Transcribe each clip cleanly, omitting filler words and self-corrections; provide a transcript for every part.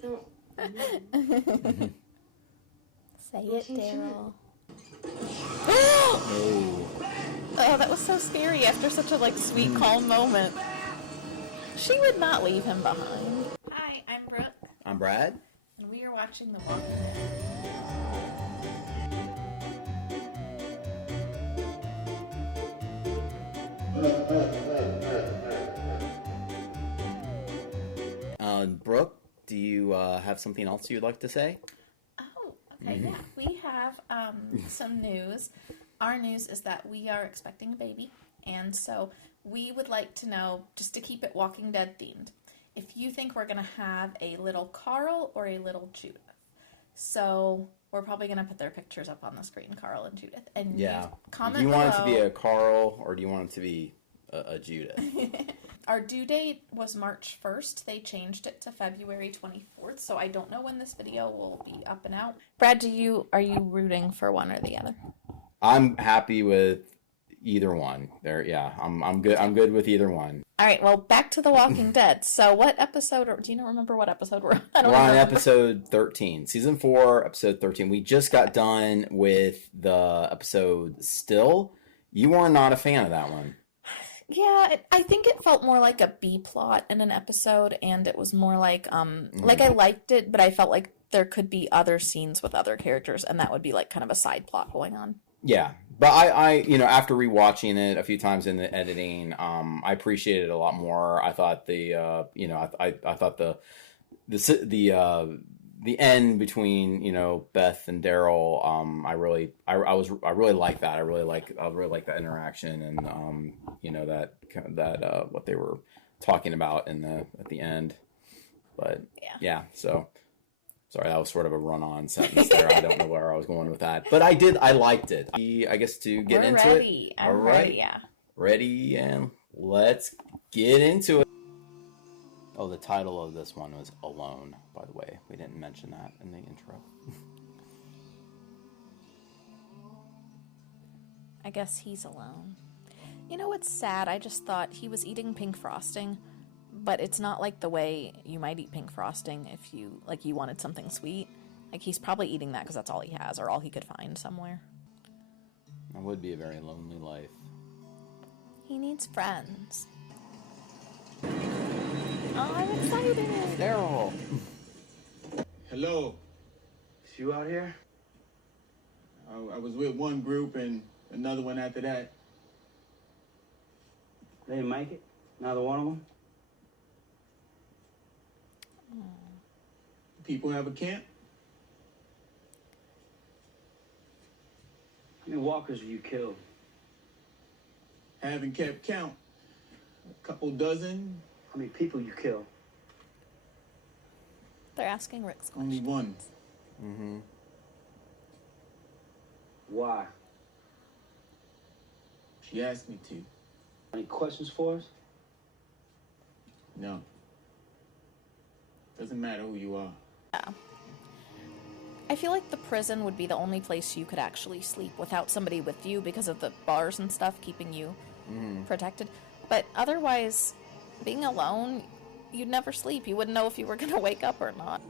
Say it, Daryl. Oh. Oh, that was so scary after such a, like, sweet, calm moment. She would not leave him behind. Hi, I'm Brooke. I'm Brad. And we are watching The Walking Dead. Brooke, do you have something else you'd like to say? Oh, okay, yeah. We have some news. Our news is that we are expecting a baby, and so we would like to know, just to keep it Walking Dead themed, if you think we're going to have a little Carl or a little Judith. So we're probably going to put their pictures up on the screen, Carl and Judith. And comment do you want below. it to be a Carl or do you want it to be a Judith? Our due date was March 1st. They changed it to February 24th, so I don't know when this video will be up and out. Brad, are you rooting for one or the other? I'm happy with either one. I'm good. I'm good with either one. All right, well, back to The Walking Dead. So what episode, or do you remember what episode we're on? We're on episode 13, season 4, episode 13. We just got done with the episode Still. You were not a fan of that one. Yeah, I think it felt more like a B plot in an episode, and it was more like, like I liked it, but I felt like there could be other scenes with other characters, and that would be like kind of a side plot going on. Yeah, but I after rewatching it a few times in the editing, I appreciated it a lot more. I thought I thought the end between Beth and Daryl, I really like that. I really like that interaction and that what they were talking about at the end. But yeah, so sorry, that was sort of a run-on sentence there. I don't know where I was going with that, but I liked it. I guess to get into ready. it. All right, ready, yeah, ready, and let's get into it. Oh, the title of this one was Alone, by the way. We didn't mention that in the intro. I guess he's alone. You know what's sad? I just thought he was eating pink frosting, but it's not like the way you might eat pink frosting if you wanted something sweet. Like, he's probably eating that because that's all he has or all he could find somewhere. That would be a very lonely life. He needs friends. Oh, I'm excited. Daryl. Hello. Is you out here? I was with one group and another one after that. They didn't make it? Neither one of them? People have a camp? How many walkers have you killed? Haven't kept count. A couple dozen. How many people you killed? They're asking Rick's question. Only one. Mm-hmm. Why? She asked me to. Any questions for us? No. Doesn't matter who you are. Yeah. I feel like the prison would be the only place you could actually sleep without somebody with you because of the bars and stuff keeping you protected. But otherwise, being alone, you'd never sleep. You wouldn't know if you were going to wake up or not.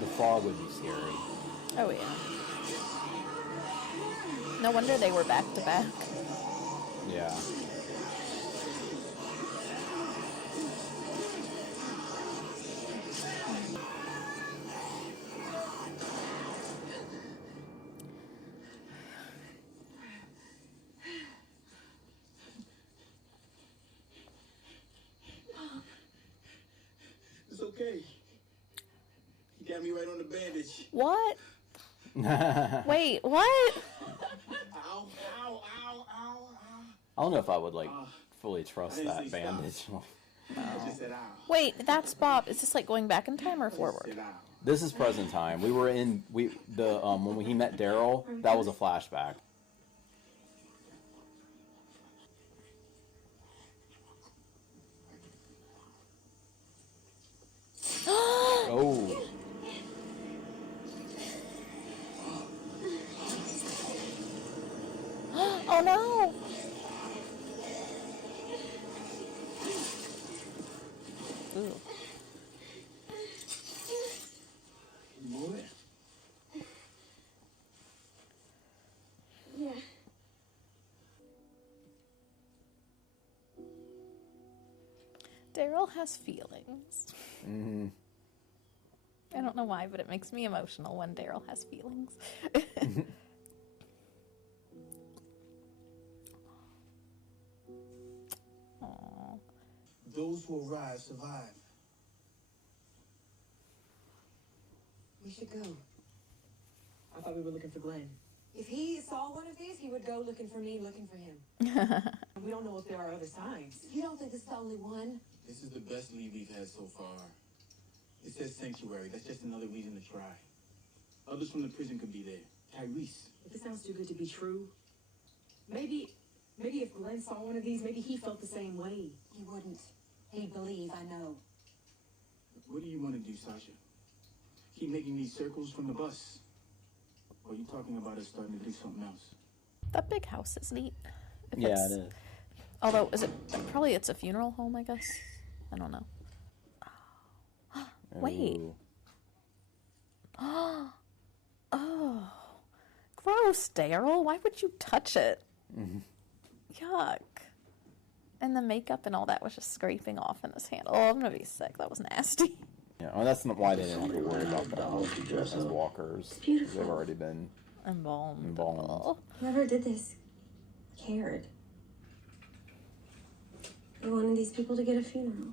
The fog would be scary. Oh, yeah. No wonder they were back to back. Yeah. It's okay. You got me right on the bandage. What? Wait, what? Ow, ow, ow, ow, ow. I don't know if I would fully trust I didn't that say bandage. I just said ow. Wait, that's Bob. Is this like going back in time or I just forward? said ow. This is present time. We were in when he met Daryl. That was a flashback. Oh. Oh no! Ooh. Move it. Yeah. Daryl has feelings. I don't know why, but it makes me emotional when Daryl has feelings. Aww. Those who arrive survive. We should go. I thought we were looking for Glen. If he saw one of these, he would go looking for me, looking for him. We don't know if there are other signs. You don't think this is the only one? This is the best lead we've had so far. It says sanctuary. That's just another reason to try. Others from the prison could be there. Tyrese. If it sounds too good to be true, maybe if Glen saw one of these, maybe he felt the same way. He wouldn't. He'd believe, I know. What do you want to do, Sasha? Keep making these circles from the bus? Or are you talking about us starting to do something else? That big house is neat. If Yeah, it's- it is. Although, probably it's a funeral home, I guess. I don't know. Wait. Ooh. Oh. Gross, Daryl. Why would you touch it? Yuck. And the makeup and all that was just scraping off in his hand. Oh, I'm going to be sick. That was nasty. Yeah, well, that's not why they didn't have to worry about them as walkers. beautiful. They've already been Embalmed. embalmed. Oh. Whoever did this cared. They wanted these people to get a funeral.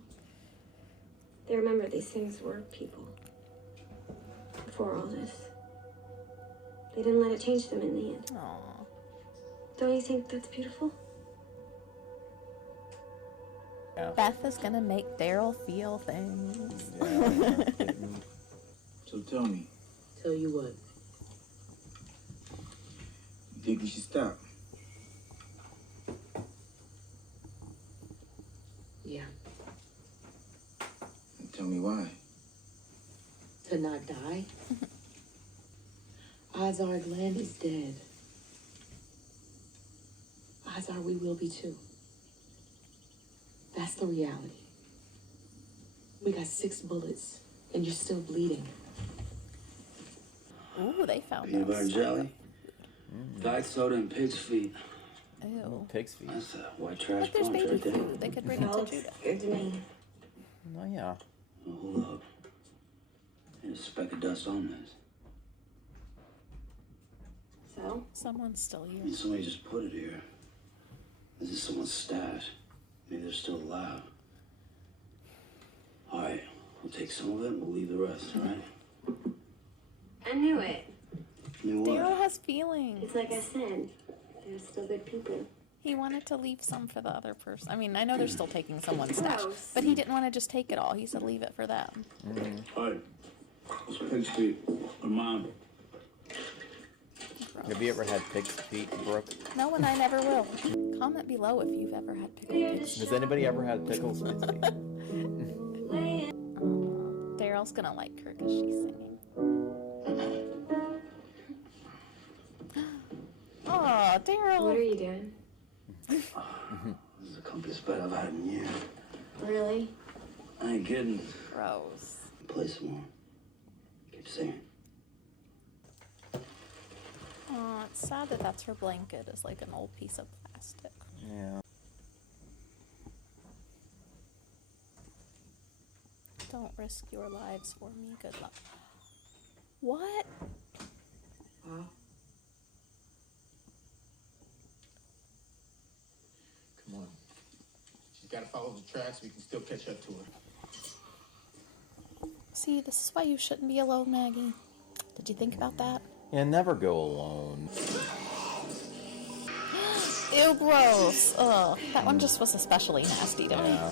They remembered these things were people. Before all this. They didn't let it change them in the end. Aw. Don't you think that's beautiful? Yeah. Beth is going to make Daryl feel things. Yeah. So tell me, Tell you what, you think we should stop? yeah, And tell me why. to not die. Odds are Glen is dead. Odds are we will be too. That's the reality. We got 6 bullets, and you're still bleeding. Ooh, they found Peanut butter us. and jelly, diet soda, and pig's feet. Ew. Pig's feet. That's white trash But there's punch baby right there. food. They could bring it to Looks Judah. good to me. Oh, yeah. Oh, hold up. There's a speck of dust on this. So? Someone's still I here. mean, somebody just put it here. This is someone's stash. Maybe they're still alive. All right, we'll take some of it and we'll leave the rest, all right? I knew it. I mean, Daryl what? has feelings. It's like I said. They're still good people. He wanted to leave some for the other person. I mean, I know they're still taking someone's stash, Gross. but he didn't want to just take it all. He said leave it for them. All right, it's pig's feet. Or mom. Have you ever had pig's feet, Brooke? No, and I never will. Comment below if you've ever had pickled pigs. Has anybody ever had pickles with feet? Daryl's gonna like her because she's singing. Oh, Daryl. What are you doing? This is the comfiest bed I've had in years. Really? I ain't kidding. Gross. Play some more. Keep singing. Oh, it's sad that that's her blanket. Is like an old piece of plastic. Yeah. Don't risk your lives for me. Good luck. What? Wow. Come on. She's got to follow the tracks so we can still catch up to her. See, this is why you shouldn't be alone, Maggie. Did you think about that? Yeah, never go alone. Ew, gross. Ugh, that one just was especially nasty to me. Yeah.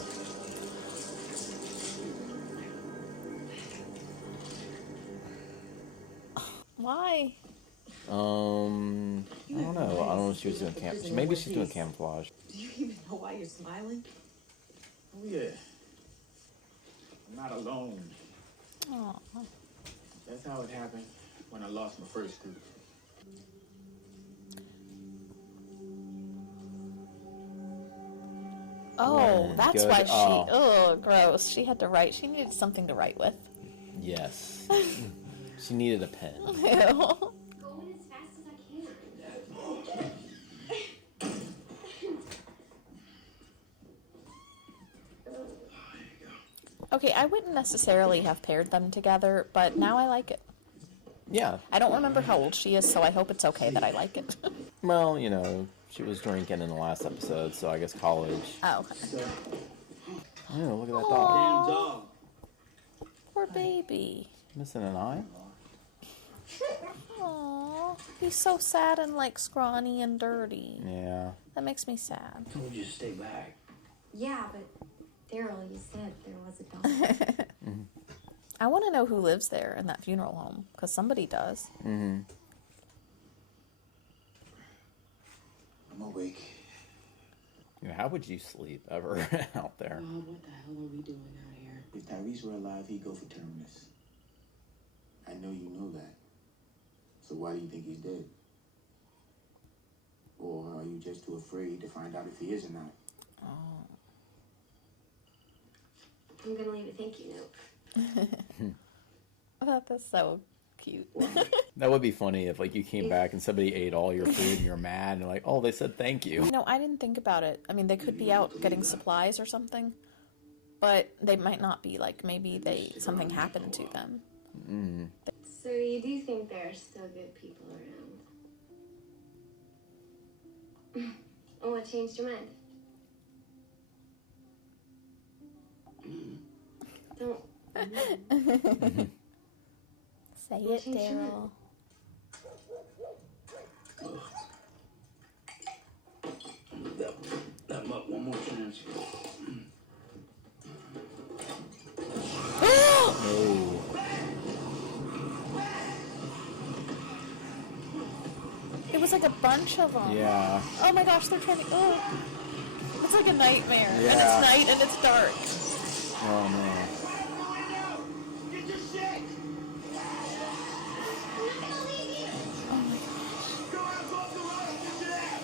Why? I don't know. I don't know if she was doing maybe she's doing camouflage. Do you even know why you're smiling? Oh, yeah. I'm not alone. Oh, That's how it happened when I lost my first group. Oh, Glen, that's good. why she... Oh. Oh, gross. She had to write. She needed something to write with. Yes. She needed a pen. Ew. Going as fast as I can. Okay, I wouldn't necessarily have paired them together, but now I like it. Yeah. I don't remember how old she is, so I hope it's okay that I like it. Well, you know, she was drinking in the last episode, so I guess college. Oh, okay. Oh, look at that Aw. dog. Damn dog. Poor baby. Missing an eye? Aww. He's so sad and, like, scrawny and dirty. Yeah. That makes me sad. Told you to stay back. Yeah, but Daryl, you said there was a dog. I want to know who lives there in that funeral home, because somebody does. Mm-hmm. I'm awake. You know, how would you sleep ever out there? Bob, what the hell are we doing out here? If Tyrese were alive, he'd go for Terminus. I know you know that. So why do you think he's dead? Or are you just too afraid to find out if he is or not? Oh. I'm gonna leave a thank you note. That's so cute. That would be funny if, like, you came back and somebody ate all your food and you're mad and you're like, oh, they said thank you. No, I didn't think about it. I mean, they could be out getting supplies or something, but they might not be. Like, maybe something happened to them. Mm. So you do think there are still good people around? Oh, what changed your mind? Don't. Say What it, changed your mind? Daryl. That mutt one more chance. Oh. It was like a bunch of them. Yeah. Oh my gosh, they're trying to. Oh, it's like a nightmare. And Yeah. it's night and it's dark. Oh, man. Get your shit! Oh my gosh. Go out, go up the road, get your ass!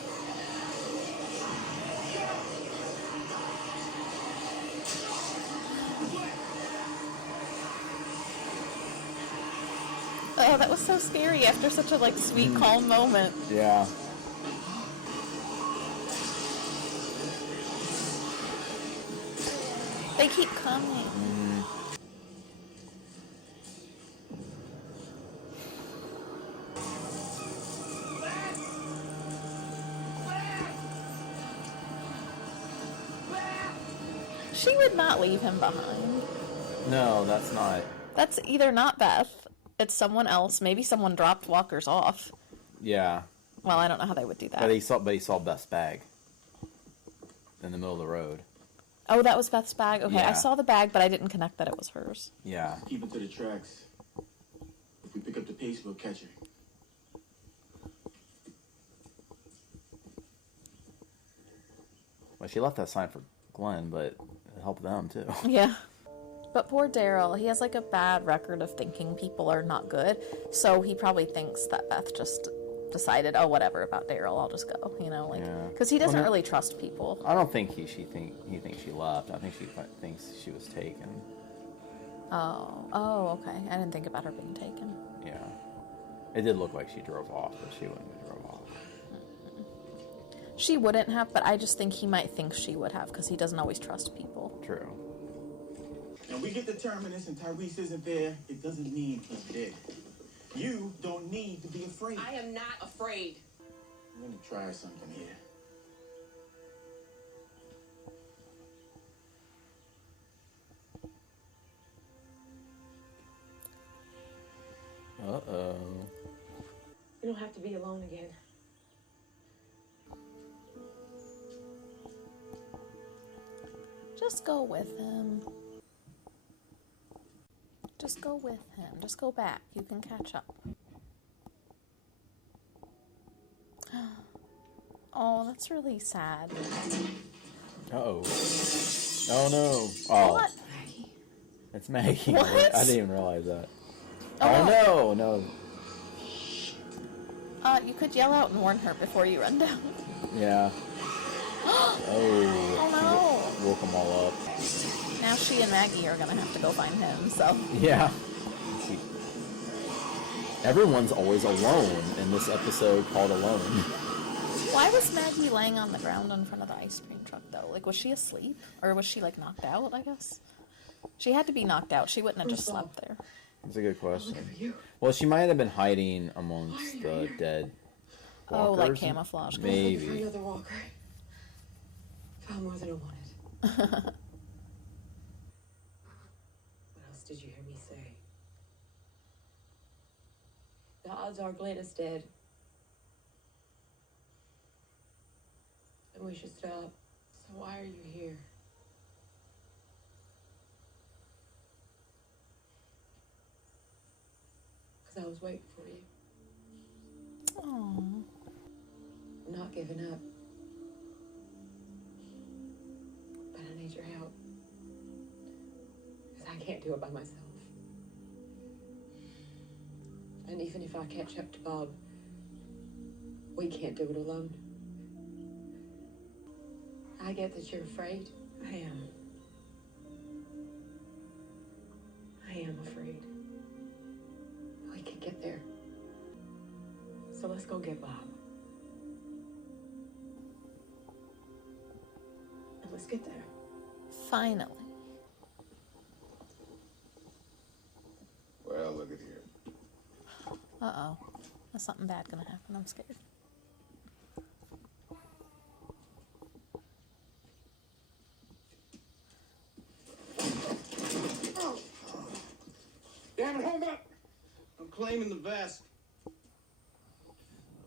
Oh, that was so scary after such a like sweet, calm moment. Yeah. They keep coming. She would not leave him behind. No, that's not. That's either not Beth, it's someone else. Maybe someone dropped Walkers off. Yeah. Well, I don't know how they would do that. But he saw Beth's bag in the middle of the road. Oh, that was Beth's bag? Okay, I Yeah. saw the bag, but I didn't connect that it was hers. Yeah. Keep it to the tracks. If we pick up the pace, we'll catch her. Well, she left that sign for Glen, but it helped them too. Yeah. But poor Daryl, he has like a bad record of thinking people are not good, so he probably thinks that Beth just decided, oh, whatever about Daryl, I'll just go, you know, like, Yeah. because he doesn't Well, really trust people. I don't think he thinks she left. I think she thinks she was taken. Oh, okay. I didn't think about her being taken. Yeah. It did look like she drove off, but she wouldn't have drove off. She wouldn't have, but I just think he might think she would have, because he doesn't always trust people. True. And we get the Terminus and Tyrese isn't there, it doesn't mean he's dead. You don't need to be afraid. I am not afraid. I'm gonna try something here. Uh-oh. You don't have to be alone again. Just go with him. Just go with him. Just go back. You can catch up. Oh, that's really sad. Uh-oh. Oh, no. Oh, What? it's Maggie. What? I didn't even realize that. Oh, Oh, no. You could yell out and warn her before you run down. Yeah. Oh Woke them all up. no! Now she and Maggie are gonna have to go find him. So Yeah. Everyone's always alone in this episode called Alone. why was Maggie laying on the ground in front of the ice cream truck though? Like, was she asleep or was she like knocked out? I guess she had to be knocked out. She wouldn't have just slept there. That's a good question. Well, she might have been hiding amongst the dead walkers. Oh, like camouflage. Maybe. For another walker. Found more than I wanted. What else did you hear me say? The odds are Glen is dead. And we should stop. So why are you here? Because I was waiting for you. Aww. I'm not giving up. But I need your help. Because I can't do it by myself. And even if I catch up to Bob, we can't do it alone. I get that you're afraid. I am. I am afraid. We can get there. So let's go get Bob. And let's get there. Finally. Well, look at here. Uh-oh. Is something bad gonna happen? I'm scared. Damn it, hold up! I'm claiming the vest.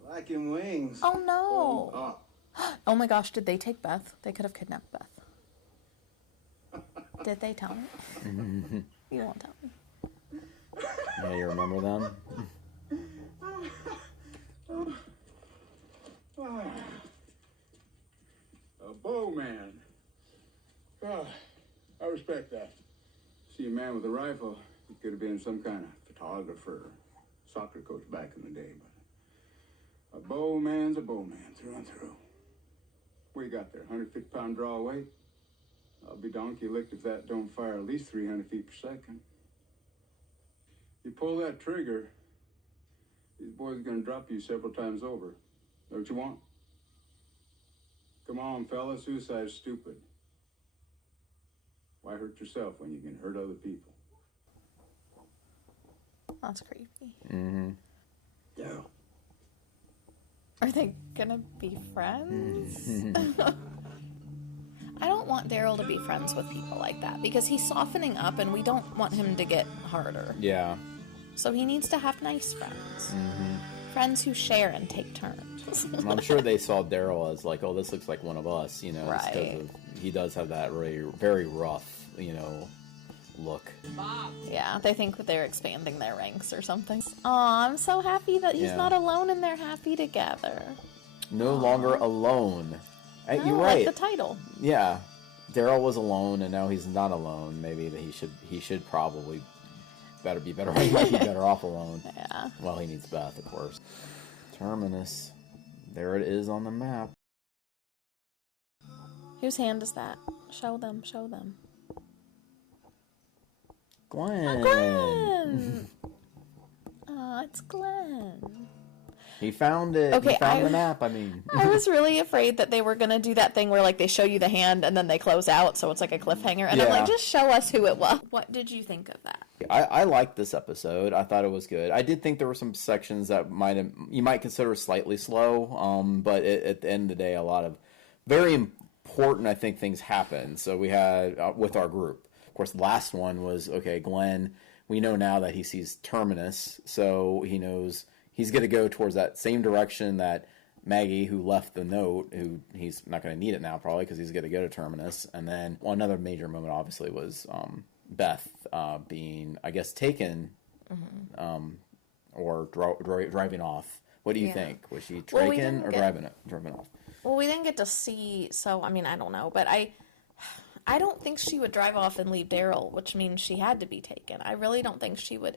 I like him wings. Oh no! Oh, Oh my gosh, did they take Beth? They could have kidnapped Beth. Did they tell me? You won't tell me. Yeah, you remember them? a bowman. Oh, I respect that. See a man with a rifle, he could have been some kind of photographer, soccer coach back in the day, but a bowman's a bowman through and through. What you got there, 150-pound draw weight? I'll be donkey licked if that don't fire at least 300 feet per second. You pull that trigger, these boys are gonna drop you several times over. Know what you want? Come on, fella, suicide's stupid. Why hurt yourself when you can hurt other people? That's creepy. Mm-hmm. Daryl. Are they gonna be friends? I don't want Daryl to be friends with people like that because he's softening up and we don't want him to get harder. Yeah. So he needs to have nice friends. Friends who share and take turns. I'm sure they saw Daryl as like, oh, this looks like one of us, you know, just 'cause Right. of, he does have that very, very rough, you know, look. Yeah, they think that they're expanding their ranks or something. Aw, I'm so happy that he's Yeah. not alone and they're happy together. No longer alone. Hey, No, you're like right. the title. Yeah, Daryl was alone, and now he's not alone. Maybe that he should probably be better. He might be better off alone. Yeah. Well, he needs Beth, of course. Terminus. There it is on the map. Whose hand is that? Show them, show them. Glen. Glen! Aw, it's Glen. He found it. Okay, he found the map. I mean, I was really afraid that they were going to do that thing where, like, they show you the hand and then they close out, so it's like a cliffhanger. And I'm Yeah. like, just show us who it was. What did you think of that? I liked this episode. I thought it was good. I did think there were some sections that you might consider slightly slow, but at the end of the day, a lot of very important, I think, things happened. So we had with our group. Of course, the last one was, okay, Glen, we know now that he sees Terminus, so he knows he's going to go towards that same direction that Maggie, who left the note, who he's not going to need it now probably because he's going to go to Terminus. And then another major moment, obviously, was Beth being, I guess, taken or driving off. What do you think? Was she taken or driving off? Well, we didn't get to see, so, I mean, I don't know. But I don't think she would drive off and leave Daryl, which means she had to be taken. I really don't think she would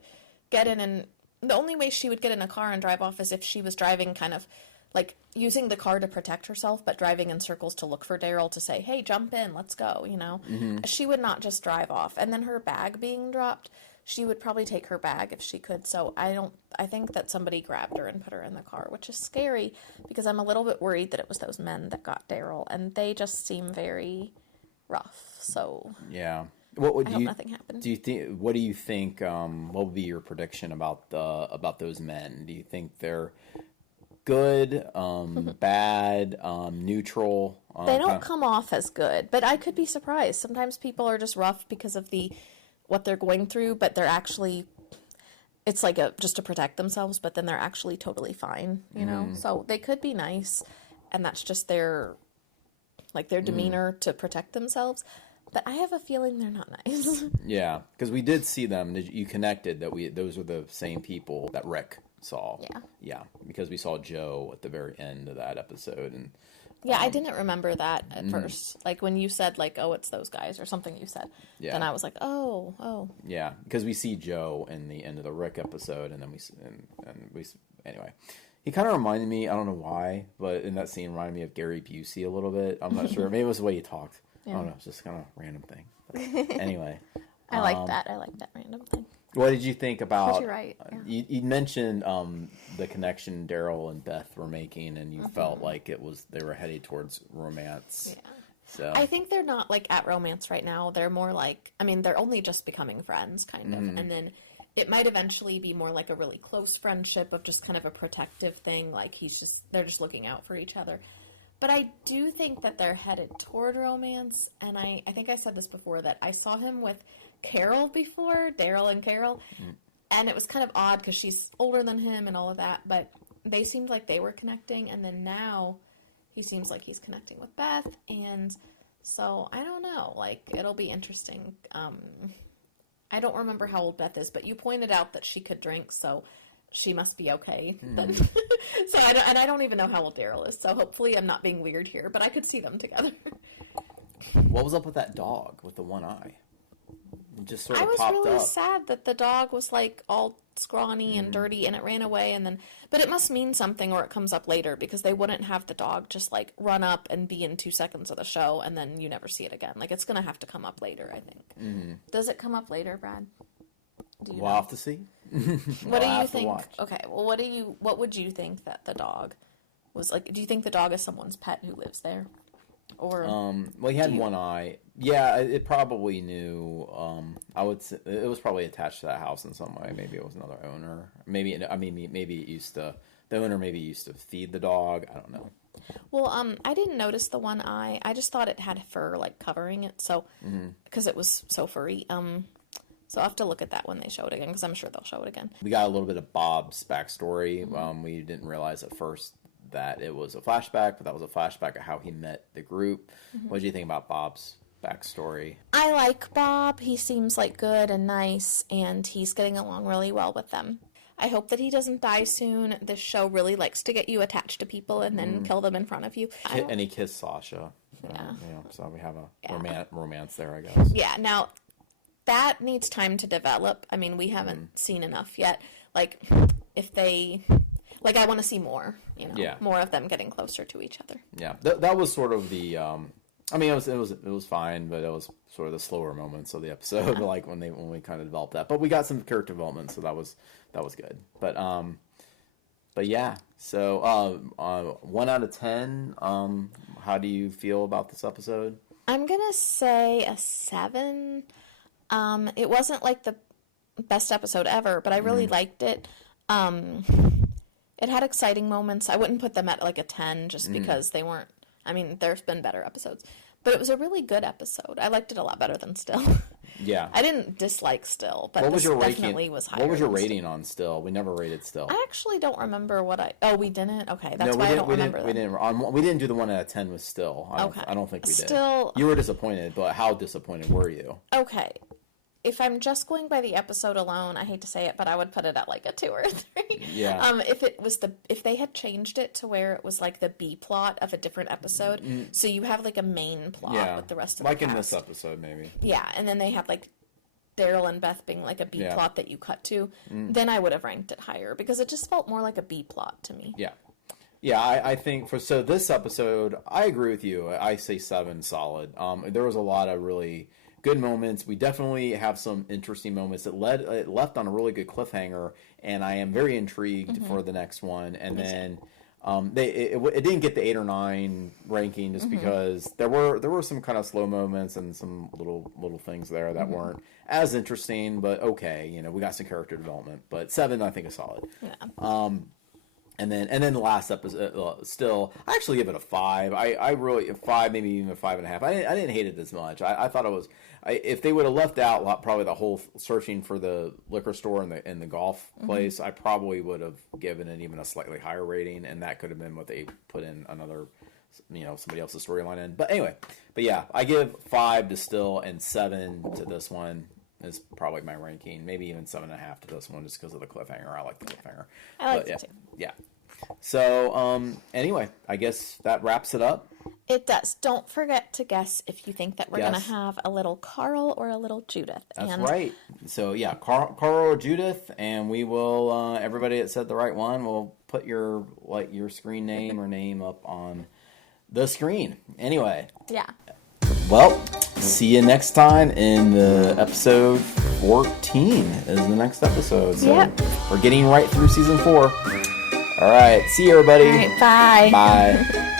get in and... The only way she would get in a car and drive off is if she was driving kind of like using the car to protect herself, but driving in circles to look for Daryl to say, hey, jump in, let's go, you know? She would not just drive off. And then her bag being dropped, she would probably take her bag if she could. So I think that somebody grabbed her and put her in the car, which is scary because I'm a little bit worried that it was those men that got Daryl, and they just seem very rough. So yeah. What would I hope nothing happened. Do you think? What do you think? What would be your prediction about those men? Do you think they're good, bad, neutral? They don't come off as good, but I could be surprised. Sometimes people are just rough because of what they're going through, but they're actually, it's like just to protect themselves, but then they're actually totally fine, you know? So they could be nice, and that's just their demeanor to protect themselves. But I have a feeling they're not nice. Yeah, because we did see them. You connected that those were the same people that Rick saw. Yeah. Yeah, because we saw Joe at the very end of that episode. And yeah, I didn't remember that at first. Like when you said like, oh, it's those guys or something you said. Yeah. Then I was like, oh. Yeah, because we see Joe in the end of the Rick episode, and then we anyway. He kind of reminded me, I don't know why, but in that scene reminded me of Gary Busey a little bit. I'm not sure. Maybe it was the way he talked. Yeah. I don't know. It's just kind of a random thing. But anyway. I like that. I like that random thing. What did you think about... But you're right. Yeah. You mentioned the connection Daryl and Beth were making, and you felt like they were headed towards romance. Yeah. So I think they're not like at romance right now. They're more like, I mean, they're only just becoming friends, kind of. And then it might eventually be more like a really close friendship of just kind of a protective thing. Like they're just looking out for each other. But I do think that they're headed toward romance, and I think I said this before, that I saw him with Carol before, Daryl and Carol, and it was kind of odd because she's older than him and all of that, but they seemed like they were connecting, and then now he seems like he's connecting with Beth, and so I don't know, like, it'll be interesting. I don't remember how old Beth is, but you pointed out that she could drink, so she must be okay. Then. So I don't even know how old Daryl is. So hopefully I'm not being weird here, but I could see them together. What was up with that dog with the one eye? It just sort of popped up. I was really sad that the dog was like all scrawny and dirty, and it ran away. But it must mean something, or it comes up later, because they wouldn't have the dog just like run up and be in 2 seconds of the show, and then you never see it again. Like, it's gonna have to come up later, I think. Does it come up later, Brad? We'll have to see. What do you think? Okay, well, what would you think that the dog was like? Do you think the dog is someone's pet who lives there, or well, he had one eye. Yeah, it probably knew. I would say it was probably attached to that house in some way. Maybe it was another owner. Maybe it used to. The owner maybe used to feed the dog. I don't know. Well, I didn't notice the one eye. I just thought it had fur like covering it, so because it was so furry. So I'll have to look at that when they show it again, because I'm sure they'll show it again. We got a little bit of Bob's backstory. We didn't realize at first that it was a flashback, but that was a flashback of how he met the group. What did you think about Bob's backstory? I like Bob. He seems like good and nice, and he's getting along really well with them. I hope that he doesn't die soon. This show really likes to get you attached to people and then kill them in front of you. And he kissed Sasha. Yeah. So we have a romance there, I guess. Yeah, now... that needs time to develop. I mean, we haven't seen enough yet. Like, if they... like, I want to see more, more of them getting closer to each other. Yeah, that was sort of the... I mean, it was fine, but it was sort of the slower moments of the episode, like when we kind of developed that. But we got some character development, so that was good. But yeah, so 1 out of 10, how do you feel about this episode? I'm going to say a 7. It wasn't like the best episode ever, but I really liked it. It had exciting moments. I wouldn't put them at like a 10 just because they weren't, I mean, there's been better episodes, but it was a really good episode. I liked it a lot better than Still. Yeah. I didn't dislike Still, but this definitely was higher. What was your rating on Still? We never rated Still. I actually don't remember we didn't? Okay, that's why I don't remember that. We didn't do the 1 out of 10 with Still. I don't think we did. Still, you were disappointed, but how disappointed were you? Okay. If I'm just going by the episode alone, I hate to say it, but I would put it at like a 2 or 3. Yeah. If they had changed it to where it was like the B plot of a different episode, so you have like a main plot with the rest of the cast. Like in this episode, maybe. Yeah, and then they had like Daryl and Beth being like a B plot that you cut to, then I would have ranked it higher because it just felt more like a B plot to me. Yeah. Yeah, I think so this episode, I agree with you. I say 7 solid. There was a lot of really good moments. We definitely have some interesting moments. It left on a really good cliffhanger, and I am very intrigued for the next one. And then it didn't get the 8 or 9 ranking just because there were some kind of slow moments and some little things there that weren't as interesting, but okay. You know, we got some character development, but 7 I think is solid. Yeah. And then the last episode, still, I actually give it a 5. I really, a 5, maybe even a 5.5. I didn't hate it as much. I thought it was, if they would have left out probably the whole searching for the liquor store and the golf place, I probably would have given it even a slightly higher rating, and that could have been what they put in another, somebody else's storyline in. But anyway, yeah, I give 5 to still and 7 to this one. Is probably my ranking. Maybe even 7.5 to this one, just because of the cliffhanger. I like the cliffhanger. I like it too. Yeah. So anyway, I guess that wraps it up. It does. Don't forget to guess if you think that we're going to have a little Carl or a little Judith. That's right. So yeah, Carl or Judith, and we will. Everybody that said the right one will put your screen name or name up on the screen. Anyway. Yeah. Well, see you next time in the episode 14 is the next episode. So we're getting right through season 4. All right. See you, everybody. All right. Bye. Bye.